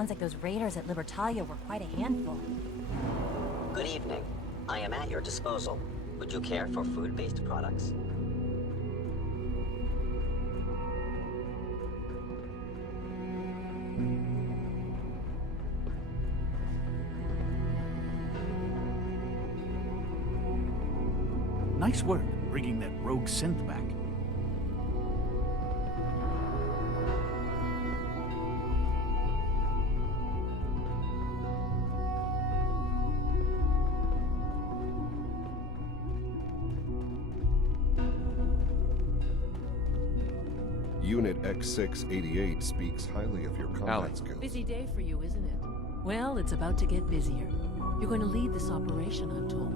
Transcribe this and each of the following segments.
Sounds like those raiders at Libertalia were quite a handful. Good evening. I am at your disposal. Would you care for food-based products? Nice work, bringing that rogue synth back. Unit X688 speaks highly of your combat skills. Busy day for you, isn't it? Well, it's about to get busier. You're going to lead this operation, I'm told.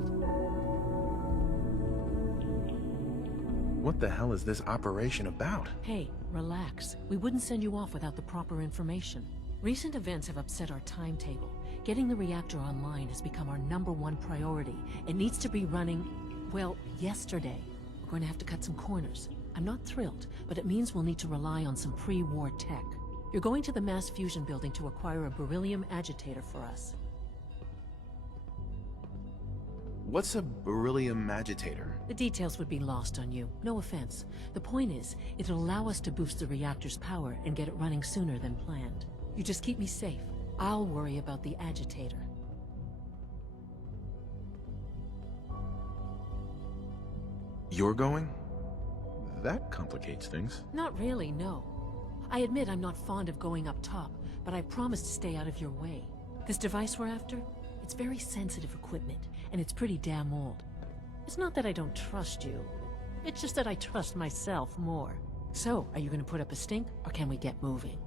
What the hell is this operation about? Hey, relax. We wouldn't send you off without the proper information. Recent events have upset our timetable. Getting the reactor online has become our #1 priority. It needs to be running, well, yesterday. We're going to have to cut some corners. I'm not thrilled, but it means we'll need to rely on some pre-war tech. You're going to the mass fusion building to acquire a beryllium agitator for us. What's a beryllium agitator? The details would be lost on you. No offense. The point is, it'll allow us to boost the reactor's power and get it running sooner than planned. You just keep me safe. I'll worry about the agitator. You're going? That complicates things. Not really, no. I admit I'm not fond of going up top, but I promise to stay out of your way. This device we're after? It's very sensitive equipment, and it's pretty damn old. It's not that I don't trust you. It's just that I trust myself more. So, are you going to put up a stink, or can we get moving?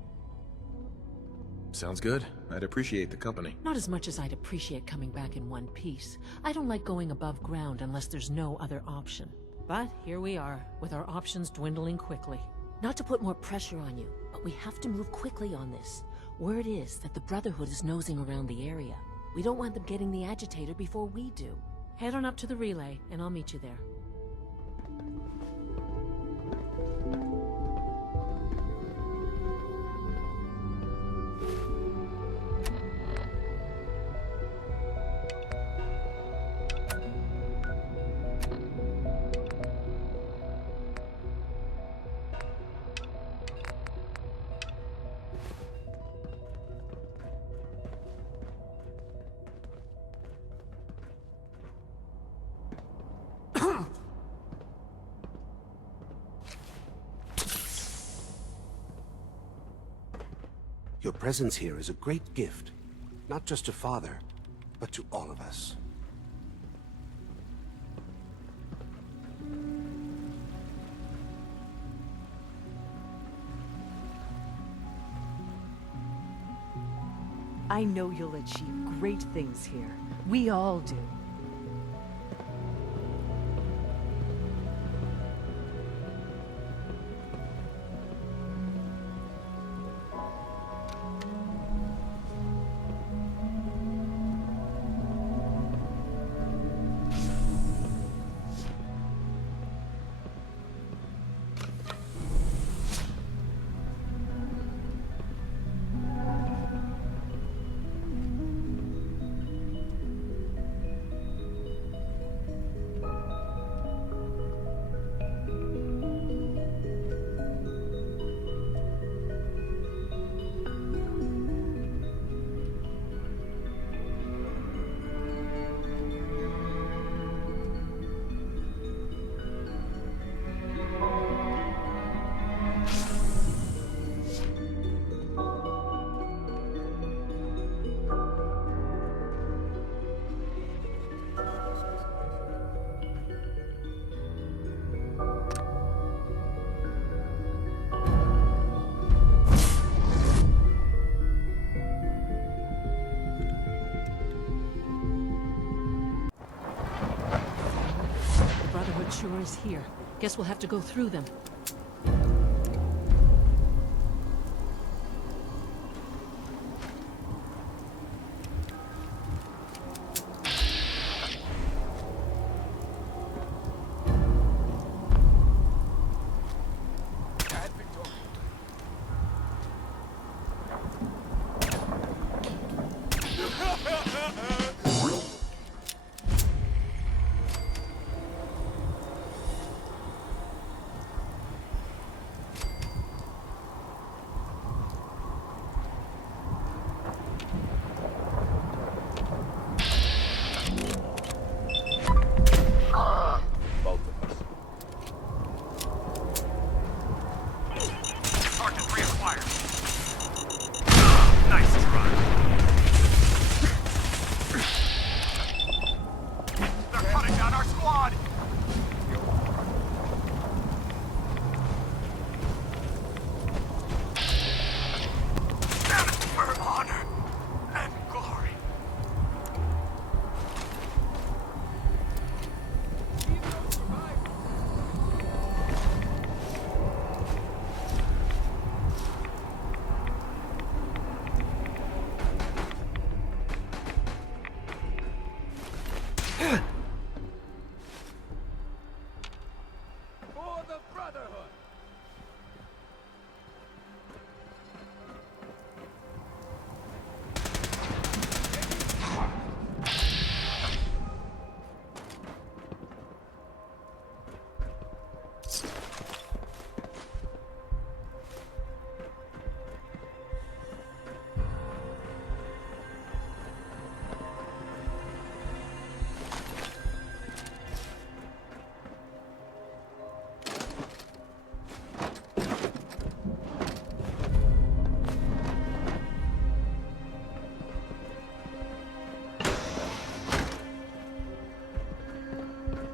Sounds good. I'd appreciate the company. Not as much as I'd appreciate coming back in one piece. I don't like going above ground unless there's no other option. But here we are, with our options dwindling quickly. Not to put more pressure on you, but we have to move quickly on this. Word is that the Brotherhood is nosing around the area. We don't want them getting the agitator before we do. Head on up to the relay, and I'll meet you there. Your presence here is a great gift, not just to Father, but to all of us. I know you'll achieve great things here. We all do. Sure is here. Guess we'll have to go through them.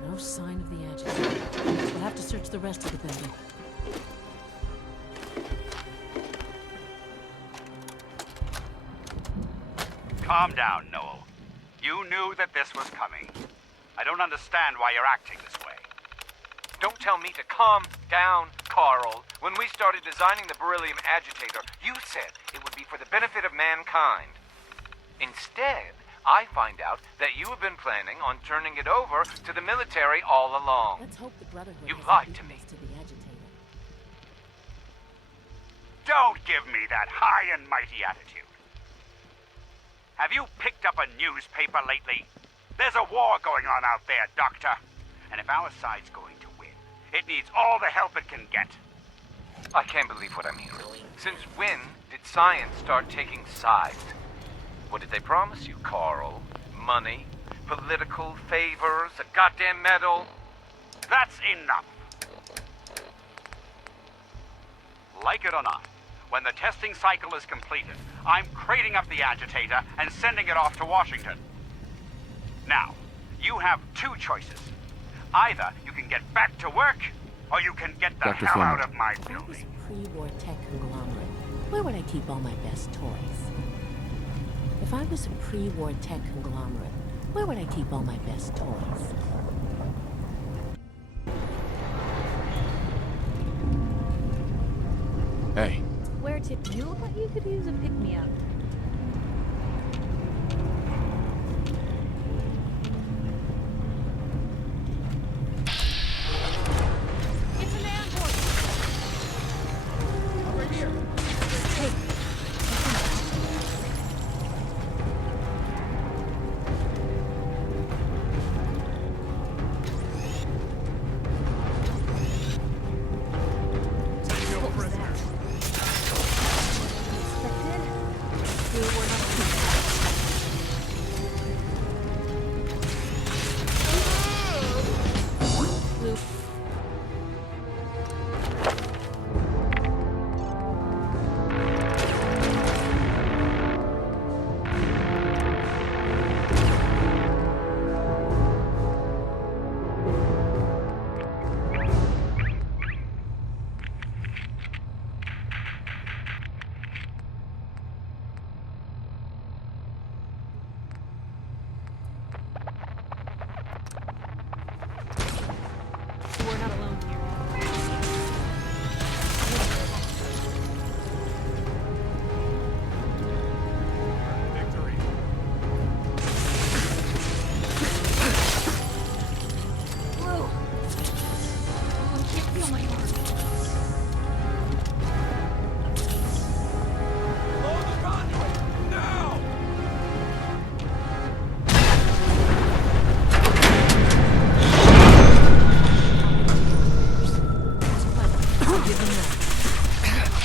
No sign of the agitator. We'll have to search the rest of the building. Calm down, Noel. You knew that this was coming. I don't understand why you're acting this way. Don't tell me to calm down, Carl. When we started designing the beryllium agitator, you said it would be for the benefit of mankind. Instead, I find out that you have been planning on turning it over to the military all along. Let's hope the Brotherhood You hasn't lied beaten to me. us to the agitator. Don't give me that high and mighty attitude. Have you picked up a newspaper lately? There's a war going on out there, Doctor. And if our side's going to win, it needs all the help it can get. I can't believe what I'm hearing. Since when did science start taking sides? What did they promise you, Carl? Money? Political favors? A goddamn medal? That's enough. Like it or not, when the testing cycle is completed, I'm crating up the agitator and sending it off to Washington. Now, you have two choices. Either you can get back to work, or you can get the Dr. hell Fleming. out of my If I was building. a pre-war tech conglomerate, where would I keep all my best toys? If I was a pre-war tech conglomerate, where would I keep all my best toys? Hey, Where to? You look like you could use a pick-me-up. It's an ambush! Over here! What was that? Expected? We were not Blue. We're not alone here. Victory. Whoa! Oh, I can't feel my arm. Blow the conduit! Now! Give them that.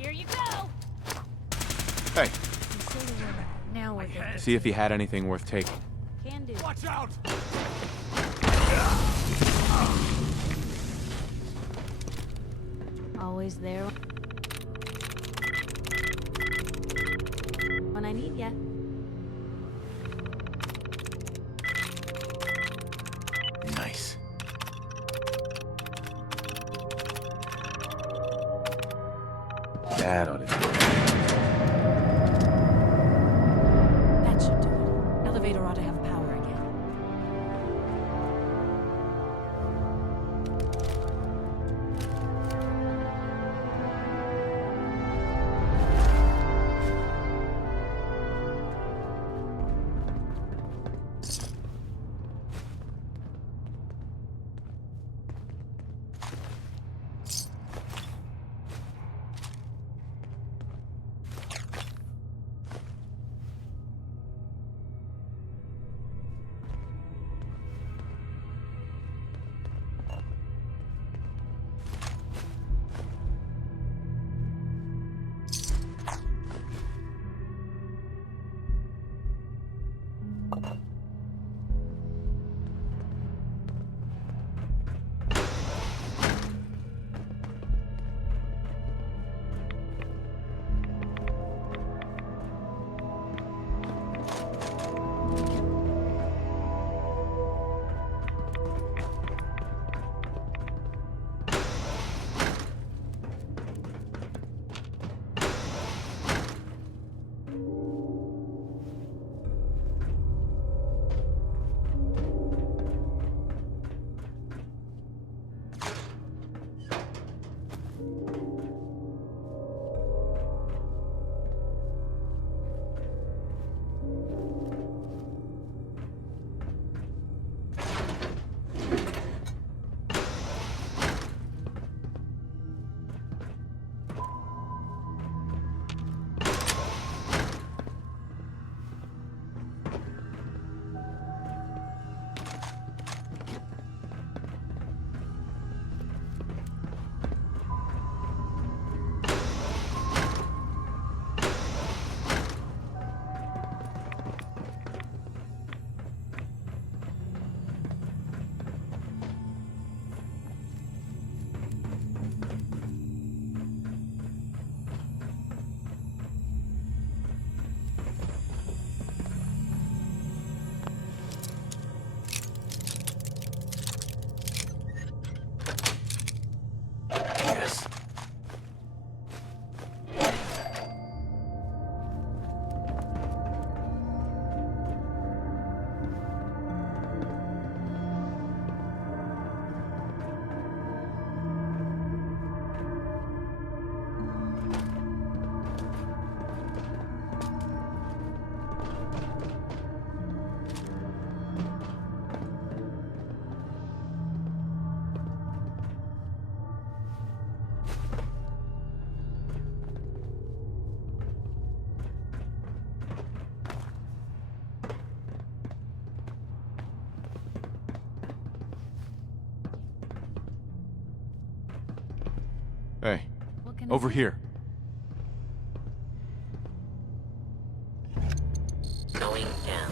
Here you go! hey, Now we're good. see if he had anything worth taking. Can do. Watch out! Always there when I need ya. Nice. That ought to do it. That should do it. Elevator ought to have power again. Hey, What can I over say? here. Going down.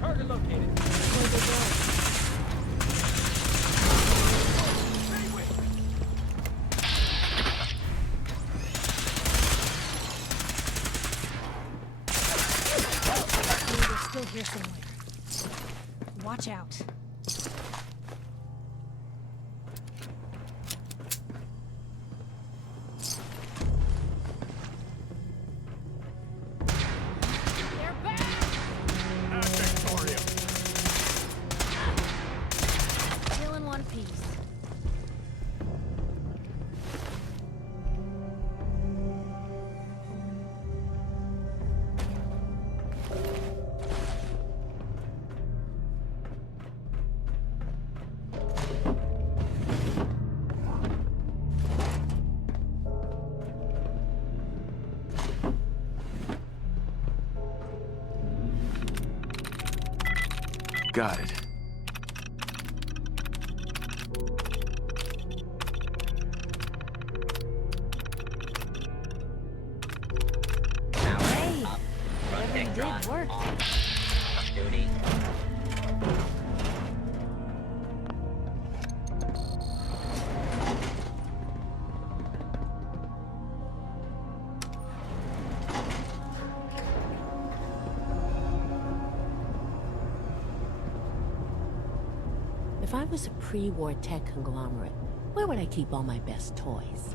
Target located. Where'd they go? Stay with me. Oh, they're still here somewhere. Watch out. They're back! Victoria. Still in one piece. Got it. Hey! Front Everything deck did drawn. work. On. Duty. If I was a pre-war tech conglomerate, where would I keep all my best toys?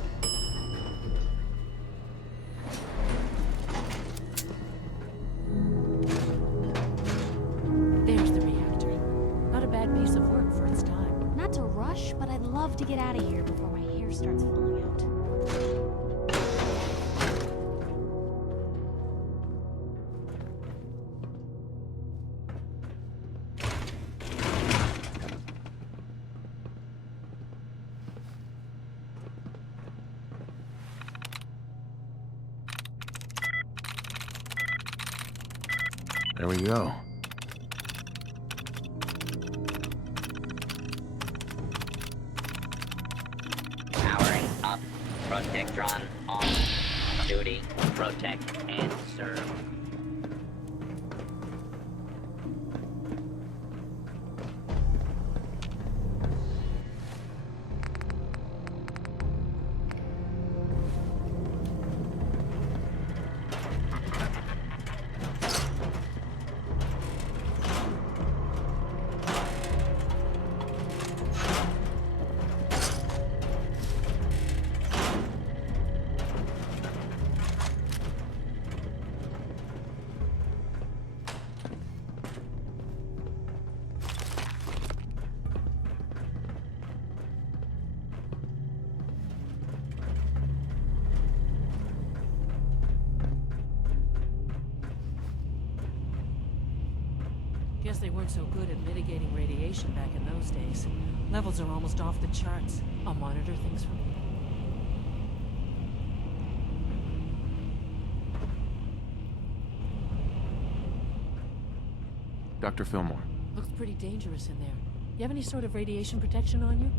There's the reactor. Not a bad piece of work for its time. Not to rush, but I'd love to get out of here before my hair starts falling out. There we go. Powering up. Front deck drawn. On. Duty. Protect and serve. Guess they weren't so good at mitigating radiation back in those days. Levels are almost off the charts. I'll monitor things from here. Dr. Fillmore. Looks pretty dangerous in there. You have any sort of radiation protection on you?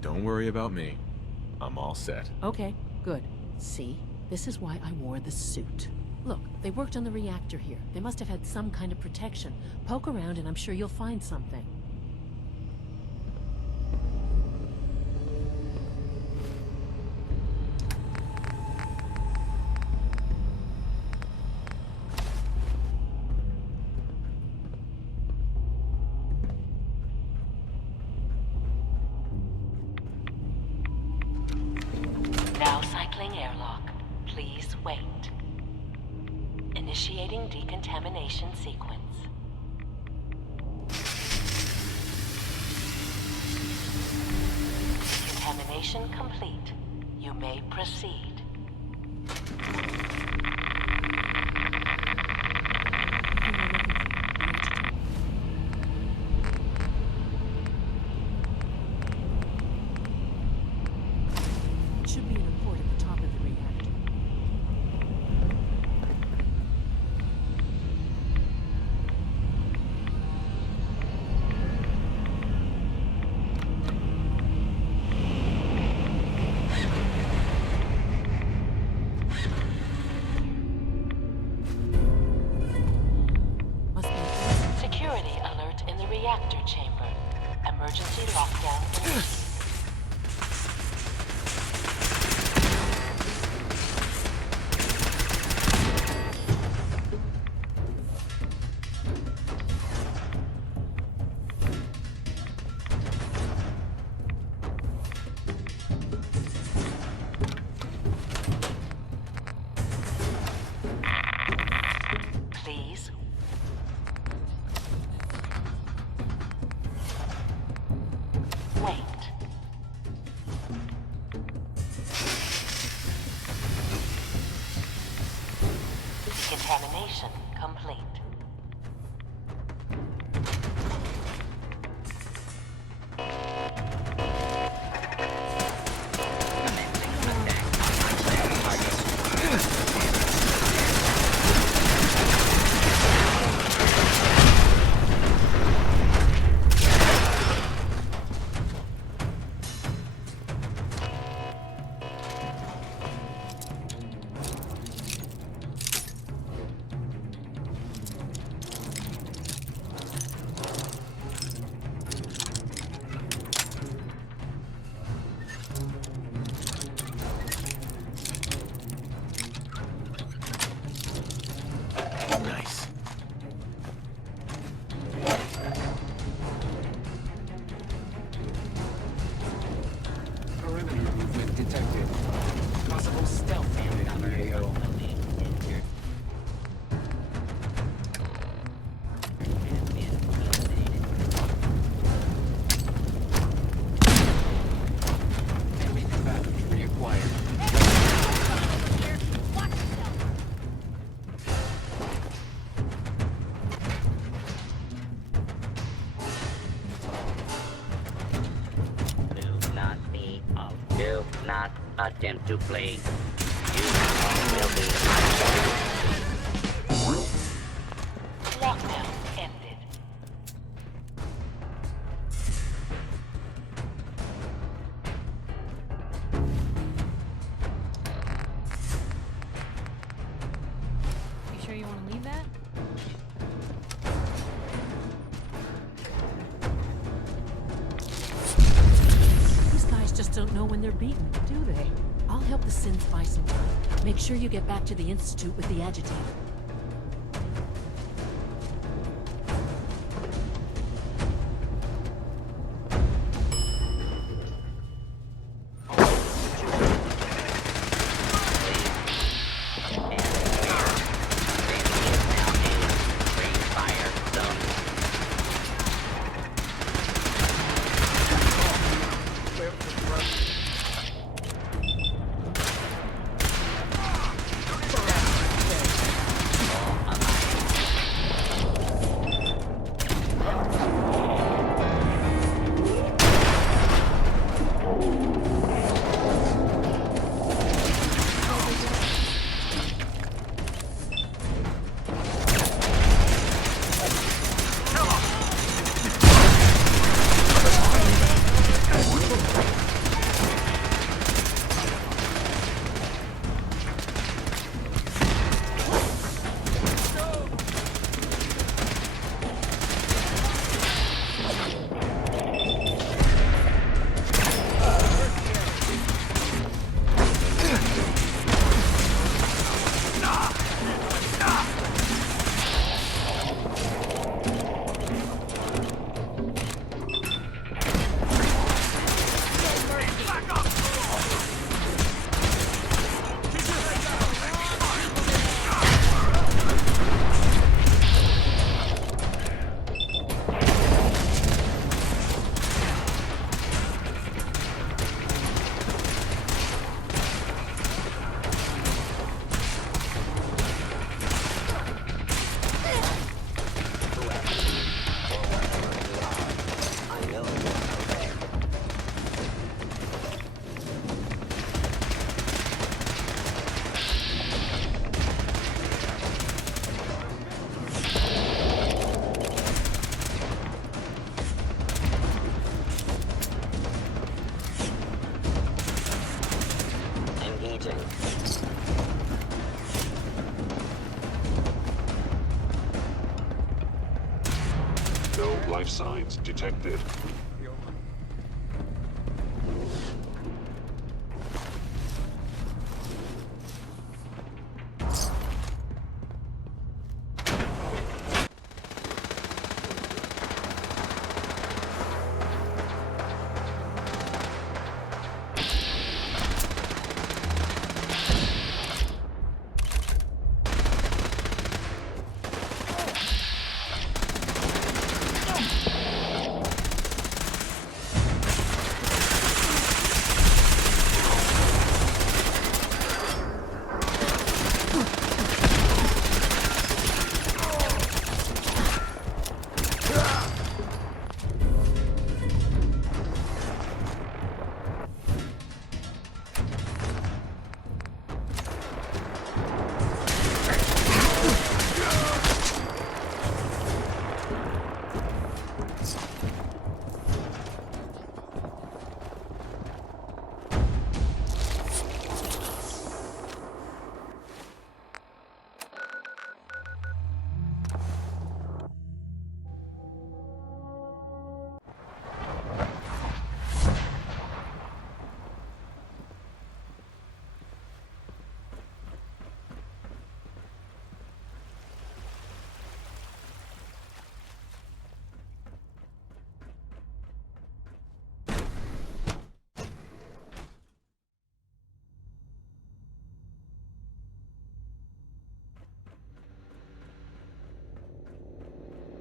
Don't worry about me. I'm all set. Okay, good. See? This is why I wore the suit. Look, they worked on the reactor here. They must have had some kind of protection. Poke around and I'm sure you'll find something. Now cycling airlock. Please wait. Initiating decontamination sequence. Decontamination complete. You may proceed. reactor chamber. Emergency lockdown release. Please. Wait. Contamination complete. Nice. Perimeter movement detected. Possible stealth unit on the AO. Enemy combatant reacquired. Do not attempt to flee. You will be isolated. Lockdown ended. You sure you want to leave that? These guys just don't know when they're beaten, do they? I'll help the Sins buy some time. Make sure you get back to the Institute with the agitator. life signs detected.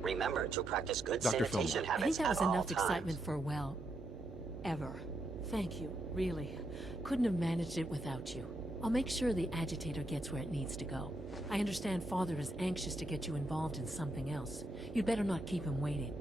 Remember to practice good Dr. sanitation Fillmore. I think habits that was at all enough times. excitement for, well, ever. Thank you, really. Couldn't have managed it without you. I'll make sure the agitator gets where it needs to go. I understand Father is anxious to get you involved in something else. You'd better not keep him waiting.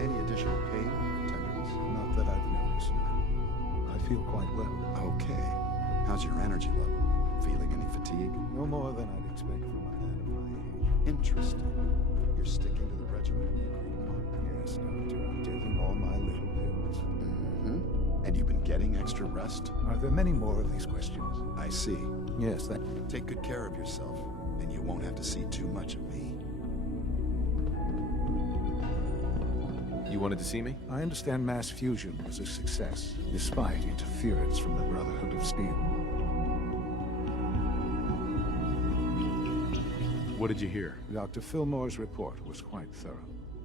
Any additional pain or tenderness? Not that I've noticed. I feel quite well. Okay. How's your energy level? Feeling any fatigue? No more than I'd expect from a man of my age. Interesting. You're sticking to the regimen we agreed upon? Yes, Doctor. I'm taking all my little pills. Mm-hmm. And you've been getting extra rest? Are there many more of these questions? I see. Yes, that... Take good care of yourself, and you won't have to see too much of me. You wanted to see me? I understand mass fusion was a success, despite interference from the Brotherhood of Steel. What did you hear? Dr. Fillmore's report was quite thorough.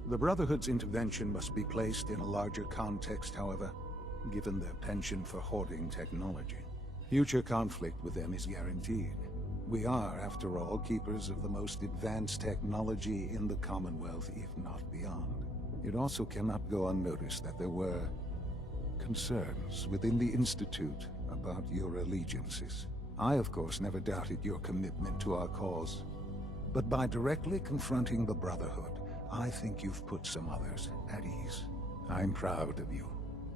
The Brotherhood's intervention must be placed in a larger context, however, given their penchant for hoarding technology. Future conflict with them is guaranteed. We are, after all, keepers of the most advanced technology in the Commonwealth, if not beyond. It also cannot go unnoticed that there were concerns within the Institute about your allegiances. I, of course, never doubted your commitment to our cause. But by directly confronting the Brotherhood, I think you've put some others at ease. I'm proud of you,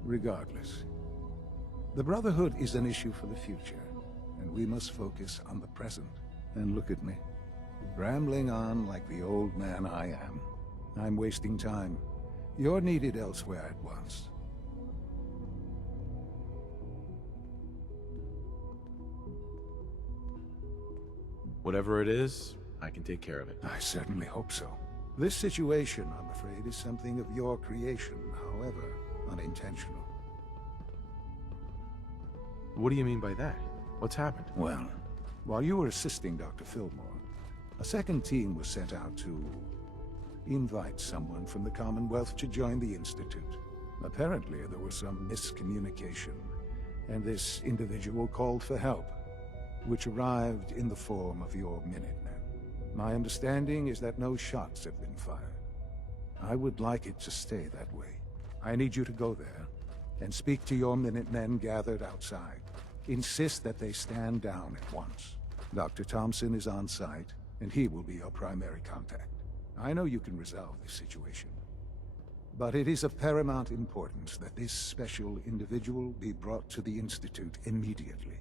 regardless. The Brotherhood is an issue for the future, and we must focus on the present. And look at me, rambling on like the old man I am. I'm wasting time. You're needed elsewhere at once. Whatever it is, I can take care of it. I certainly hope so. This situation, I'm afraid, is something of your creation, however unintentional. What do you mean by that? What's happened? Well, while you were assisting Dr. Fillmore, a second team was sent out to invite someone from the Commonwealth to join the Institute. Apparently, there was some miscommunication, and this individual called for help, which arrived in the form of your Minutemen. My understanding is that no shots have been fired. I would like it to stay that way. I need you to go there and speak to your Minutemen gathered outside. Insist that they stand down at once. Dr. Thompson is on site, and he will be your primary contact. I know you can resolve this situation, but it is of paramount importance that this special individual be brought to the Institute immediately.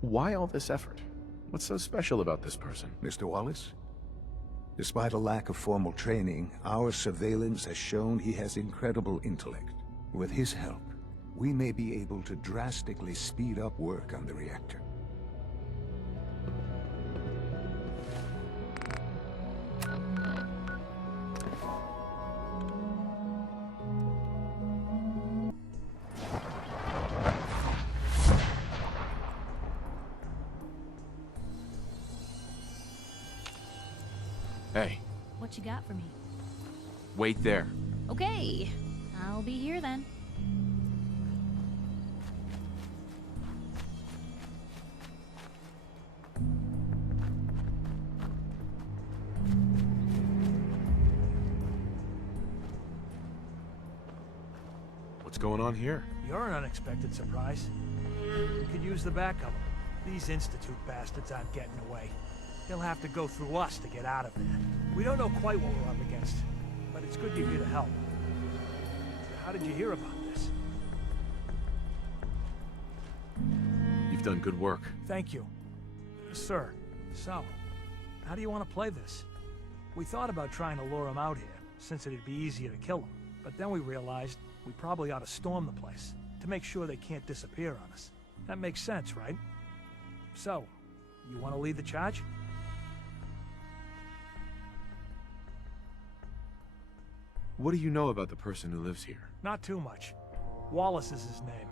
Why all this effort? What's so special about this person? Mr. Wallace? Despite a lack of formal training, our surveillance has shown he has incredible intellect. With his help, we may be able to drastically speed up work on the reactor. Hey. What you got for me? Wait there. Okay, I'll be here then. What's going on here? You're an unexpected surprise. We could use the back of them. These Institute bastards aren't getting away. He'll have to go through us to get out of there. We don't know quite what we're up against, but it's good you're here to help. How did you hear about this? You've done good work. Thank you. Sir, so, how do you want to play this? We thought about trying to lure him out here, since it'd be easier to kill him. But then we realized we probably ought to storm the place, to make sure they can't disappear on us. That makes sense, right? So, you want to lead the charge? What do you know about the person who lives here? Not too much. Wallace is his name.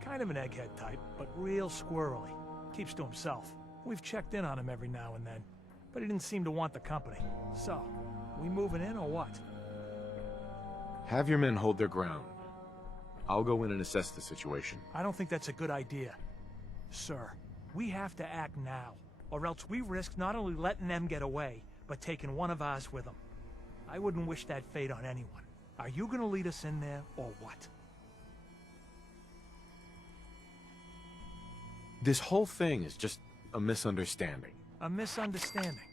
Kind of an egghead type, but real squirrely. Keeps to himself. We've checked in on him every now and then, but he didn't seem to want the company. So, we moving in or what? Have your men hold their ground. I'll go in and assess the situation. I don't think that's a good idea. Sir, we have to act now, or else we risk not only letting them get away, but taking one of ours with them. I wouldn't wish that fate on anyone. Are you gonna lead us in there, or what? This whole thing is just a misunderstanding. A misunderstanding?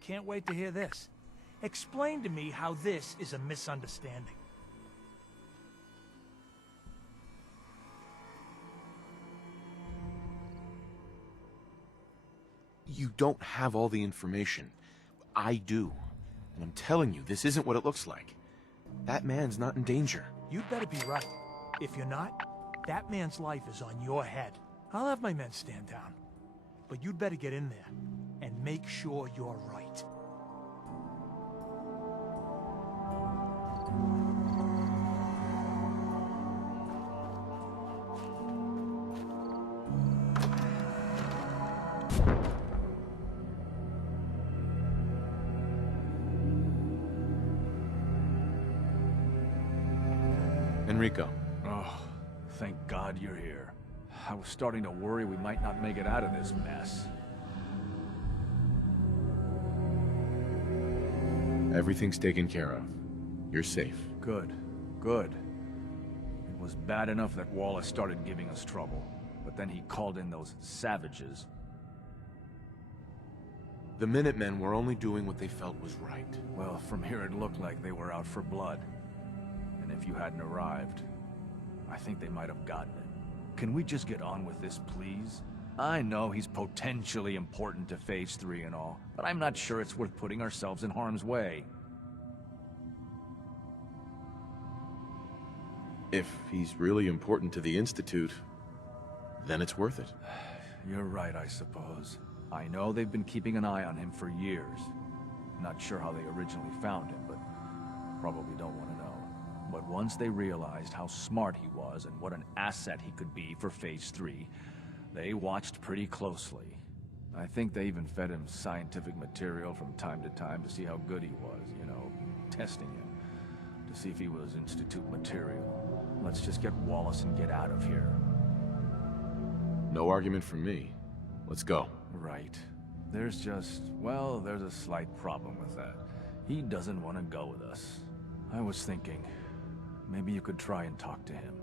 Can't wait to hear this. Explain to me how this is a misunderstanding. You don't have all the information. I do. And I'm telling you, this isn't what it looks like. That man's not in danger. You'd better be right. If you're not, that man's life is on your head. I'll have my men stand down. But you'd better get in there and make sure you're right. Enrico. Oh, thank God you're here. I was starting to worry we might not make it out of this mess. Everything's taken care of. You're safe. Good. Good. It was bad enough that Wallace started giving us trouble, but then he called in those savages. The Minutemen were only doing what they felt was right. Well, from here it looked like they were out for blood. And if you hadn't arrived, I think they might have gotten it. Can we just get on with this, please? I know he's potentially important to Phase 3 and all, but I'm not sure it's worth putting ourselves in harm's way. If he's really important to the Institute, then it's worth it. You're right, I suppose. I know they've been keeping an eye on him for years. Not sure how they originally found him, but probably don't want to know. But once they realized how smart he was and what an asset he could be for Phase 3, they watched pretty closely. I think they even fed him scientific material from time to time to see how good he was, you know, testing him, to see if he was Institute material. let's just get Wallace and get out of here. No argument from me. Let's go. Right. There's a slight problem with that. He doesn't want to go with us. I was thinking, maybe you could try and talk to him.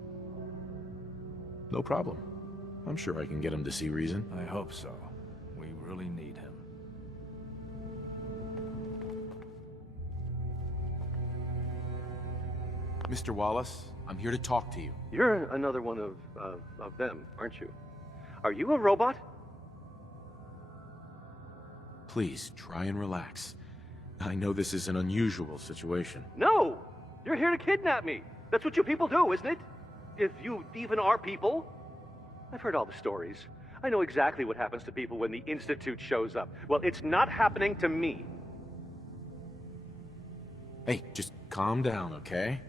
No problem. I'm sure I can get him to see reason. I hope so. We really need him. Mr. Wallace, I'm here to talk to you. You're another one of them, aren't you? Are you a robot? Please, try and relax. I know this is an unusual situation. No! You're here to kidnap me! That's what you people do, isn't it? If you even are people. I've heard all the stories. I know exactly what happens to people when the Institute shows up. Well, it's not happening to me. Hey, just calm down, okay?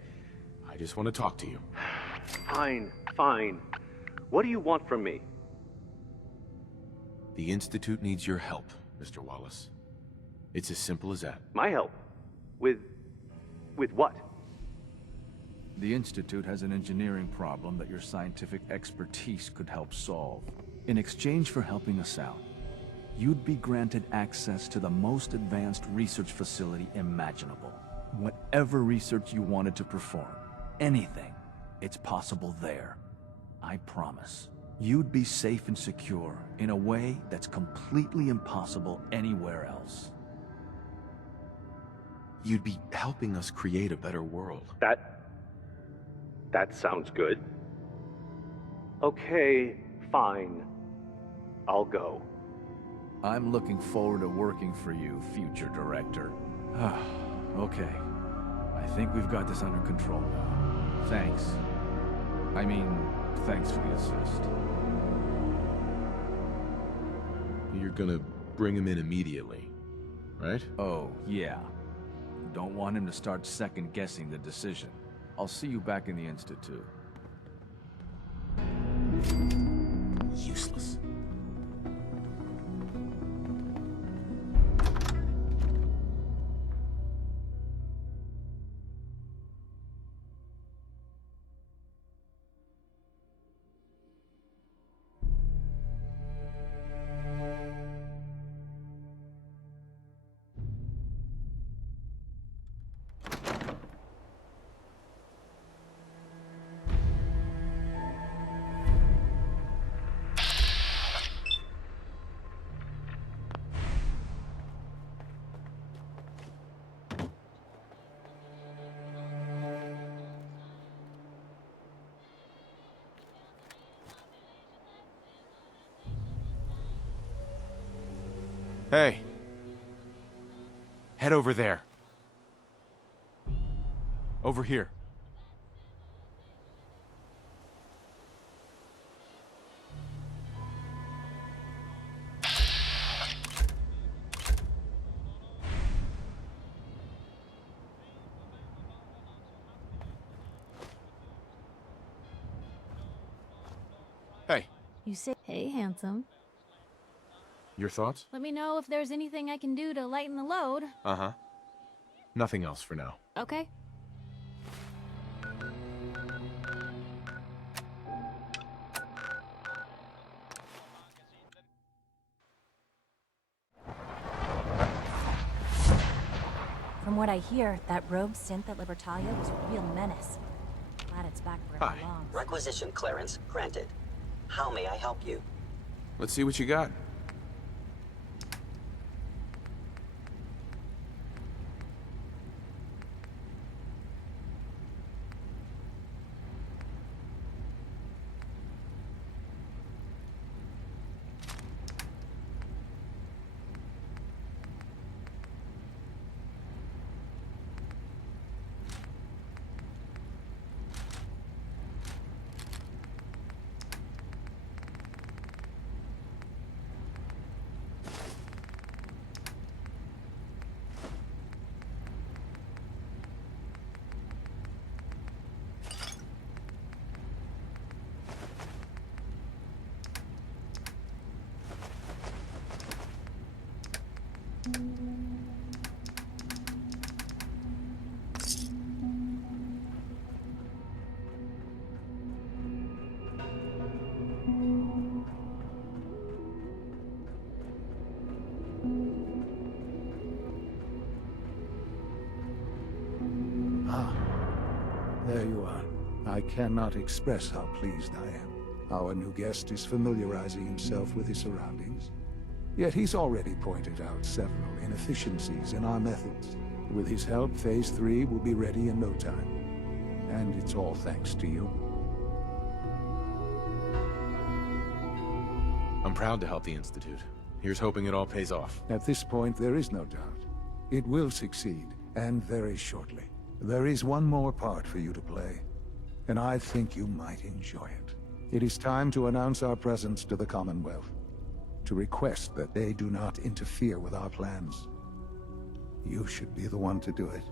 I just want to talk to you. Fine, fine. What do you want from me? The Institute needs your help, Mr. Wallace. It's as simple as that. My help? With what? The Institute has an engineering problem that your scientific expertise could help solve. In exchange for helping us out, you'd be granted access to the most advanced research facility imaginable. Whatever research you wanted to perform, anything, it's possible there. I promise. You'd be safe and secure in a way that's completely impossible anywhere else. You'd be helping us create a better world. That sounds good. Okay, fine. I'll go. I'm looking forward to working for you, future director. Okay. I think we've got this under control now. Thanks. I mean, thanks for the assist. You're gonna bring him in immediately, right? Oh, yeah. Don't want him to start second-guessing the decision. I'll see you back in the Institute. Useless. Hey. Head over there. Over here. Hey. You say, hey, handsome. Your thoughts? Let me know if there's anything I can do to lighten the load. Uh-huh. Nothing else for now. Okay. From what I hear, that rogue synth at Libertalia was a real menace. Glad it's back where it belongs. Requisition clearance granted. How may I help you? Let's see what you got. cannot express how pleased I am. Our new guest is familiarizing himself with his surroundings. Yet he's already pointed out several inefficiencies in our methods. With his help, Phase 3 will be ready in no time. And it's all thanks to you. I'm proud to help the Institute. Here's hoping it all pays off. At this point, there is no doubt. It will succeed, and very shortly. There is one more part for you to play, and I think you might enjoy it. It is time to announce our presence to the Commonwealth, to request that they do not interfere with our plans. You should be the one to do it.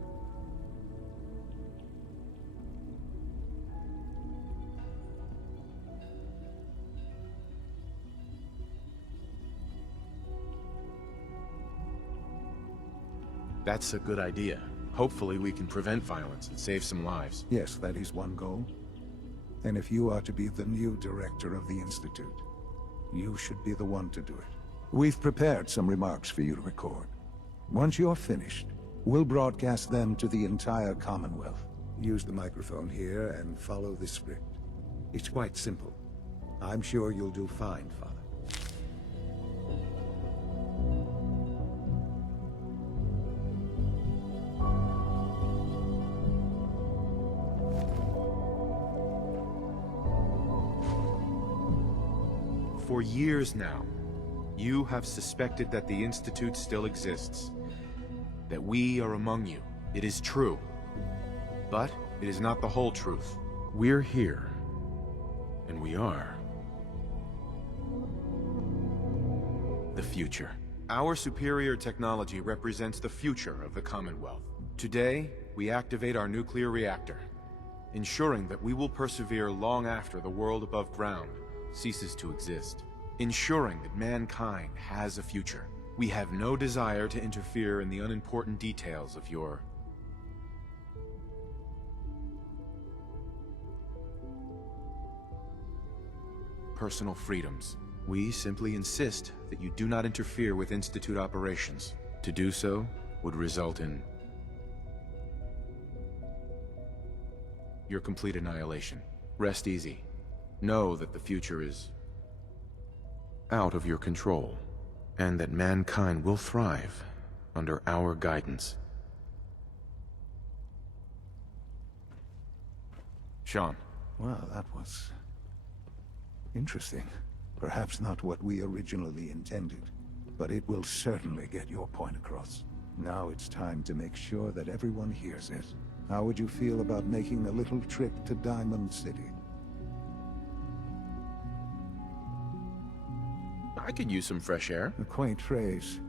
That's a good idea. Hopefully we can prevent violence and save some lives. Yes, that is one goal. And if you are to be the new director of the Institute, you should be the one to do it. We've prepared some remarks for you to record. Once you're finished, we'll broadcast them to the entire Commonwealth. Use the microphone here and follow this script. It's quite simple. I'm sure you'll do fine, Father. For years now, you have suspected that the Institute still exists. That we are among you. It is true. But it is not the whole truth. We're here. And we are the future. Our superior technology represents the future of the Commonwealth. Today, we activate our nuclear reactor, ensuring that we will persevere long after the world above ground ceases to exist, ensuring that mankind has a future. We have no desire to interfere in the unimportant details of your personal freedoms. We simply insist that you do not interfere with Institute operations. To do so would result in your complete annihilation. Rest easy. Know that the future is out of your control, and that mankind will thrive under our guidance. Sean. Well, that was interesting. Perhaps not what we originally intended, but it will certainly get your point across. Now it's time to make sure that everyone hears it. How would you feel about making a little trip to Diamond City? I could use some fresh air. A quaint phrase,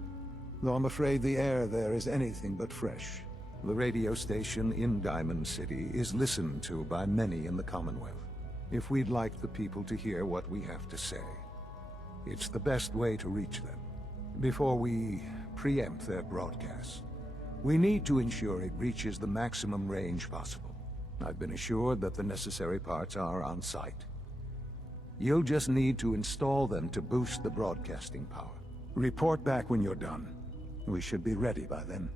though I'm afraid the air there is anything but fresh. The radio station in Diamond City is listened to by many in the Commonwealth. If we'd like the people to hear what we have to say, it's the best way to reach them. Before we preempt their broadcast, we need to ensure it reaches the maximum range possible. I've been assured that the necessary parts are on site. You'll just need to install them to boost the broadcasting power. Report back when you're done. We should be ready by then.